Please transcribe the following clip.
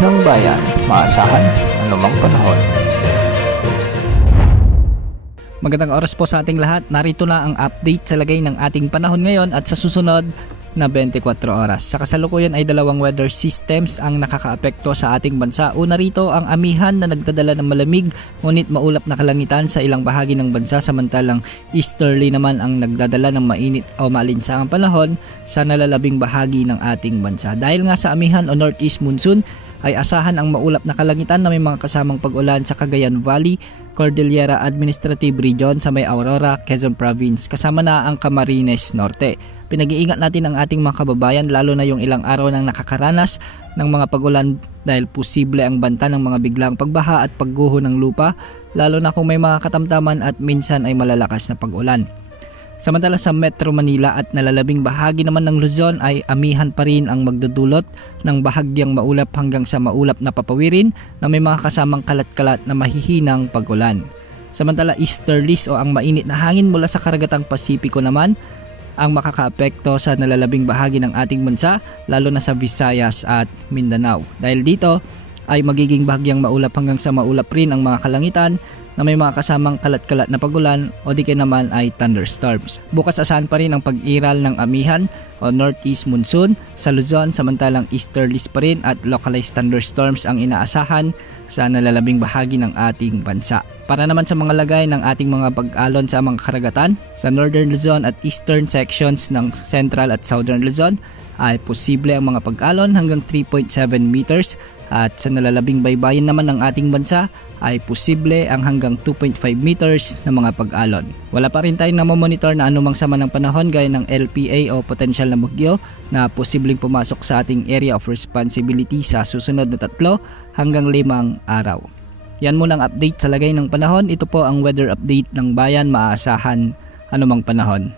ng bayan, maasahan anumang panahon. Magandang oras po sa ating lahat. Narito na ang update sa lagay ng ating panahon ngayon at sa susunod na 24 oras. Sa kasalukuyan ay dalawang weather systems ang nakakaapekto sa ating bansa. Una rito ang amihan na nagdadala ng malamig ngunit maulap na kalangitan sa ilang bahagi ng bansa, samantalang easterly naman ang nagdadala ng mainit o maalinsangang panahon sa nalalabing bahagi ng ating bansa. Dahil nga sa amihan o northeast monsoon ay asahan ang maulap na kalangitan na may mga kasamang pag-ulan sa Cagayan Valley, Cordillera Administrative Region sa may Aurora, Quezon Province, kasama na ang Camarines Norte. Pinag-iingat natin ang ating mga kababayan lalo na yung ilang araw nang nakakaranas ng mga pag-ulan dahil posible ang banta ng mga biglang pagbaha at pagguho ng lupa, lalo na kung may mga katamtaman at minsan ay malalakas na pag-ulan. Samantala sa Metro Manila at nalalabing bahagi naman ng Luzon ay amihan pa rin ang magdudulot ng bahagyang maulap hanggang sa maulap na papawirin na may mga kasamang kalat-kalat na mahihinang pag-ulan. Samantala easterlies o ang mainit na hangin mula sa karagatang Pasipiko naman ang makakaapekto sa nalalabing bahagi ng ating bansa, lalo na sa Visayas at Mindanao. Dahil dito ay magiging bahagyang maulap hanggang sa maulap rin ang mga kalangitan na may mga kasamang kalat-kalat na pagulan o di kaya naman ay thunderstorms. Bukas asahan pa rin ang pag-iral ng amihan o northeast monsoon sa Luzon, samantalang easterlies pa rin at localized thunderstorms ang inaasahan sa nalalabing bahagi ng ating bansa. Para naman sa mga lagay ng ating mga pag-alon sa mga karagatan, sa northern Luzon at eastern sections ng central at southern Luzon ay posible ang mga pag-alon hanggang 3.7 meters at sa nalalabing baybayin naman ng ating bansa ay posible ang hanggang 2.5 meters na mga pag-alon. Wala pa rin tayong namomonitor na anumang sama ng panahon gaya ng LPA o potential na bagyo na posibleng pumasok sa ating area of responsibility sa susunod na 3 hanggang 5 araw. Yan muna ang update sa lagay ng panahon. Ito po ang weather update ng bayan, maaasahan anumang panahon.